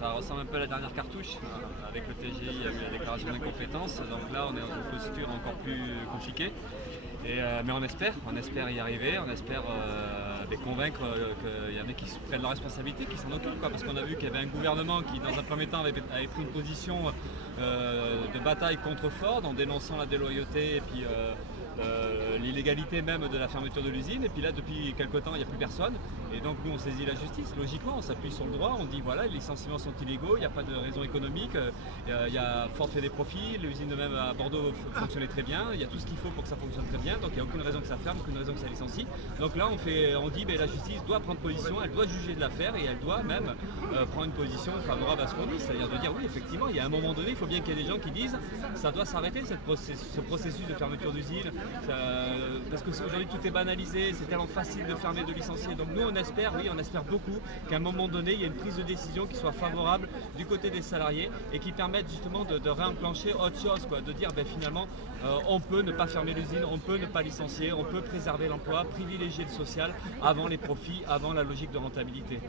Ça ressemble un peu à la dernière cartouche. Avec le TGI, il y a eu la déclaration d'incompétence. Donc là, on est dans une posture encore plus compliquée. Mais on espère y arriver, on espère convaincre qu'il y en a qui prennent leurs responsabilités, qui s'en occupent. Parce qu'on a vu qu'il y avait un gouvernement qui, dans un premier temps, avait pris une position de bataille contre Ford en dénonçant la déloyauté et puis l'illégalité même de la fermeture de l'usine. Et puis là, depuis quelque temps, il n'y a plus personne. Et donc nous, on saisit la justice. Logiquement, on s'appuie sur le droit. On dit voilà, les licenciements sont illégaux, il n'y a pas de raison économique. Ford fait des profits, l'usine de même à Bordeaux fonctionnait très bien. Il y a tout ce qu'il faut pour que ça fonctionne très bien. Donc il n'y a aucune raison que ça ferme, aucune raison que ça licencie. Donc là, on dit la justice doit prendre position, elle doit juger de l'affaire et elle doit même prendre une position favorable à ce qu'on dit. C'est-à-dire de dire oui, effectivement, il y a un moment donné, il faut bien qu'il y ait des gens qui disent ça doit s'arrêter ce processus de fermeture d'usine. Parce qu'aujourd'hui tout est banalisé, c'est tellement facile de fermer, de licencier. Donc nous on espère beaucoup qu'à un moment donné il y ait une prise de décision qui soit favorable du côté des salariés et qui permette justement de réenclencher autre chose, de dire finalement on peut ne pas fermer l'usine, on peut ne pas licencier, on peut préserver l'emploi, privilégier le social avant les profits, avant la logique de rentabilité.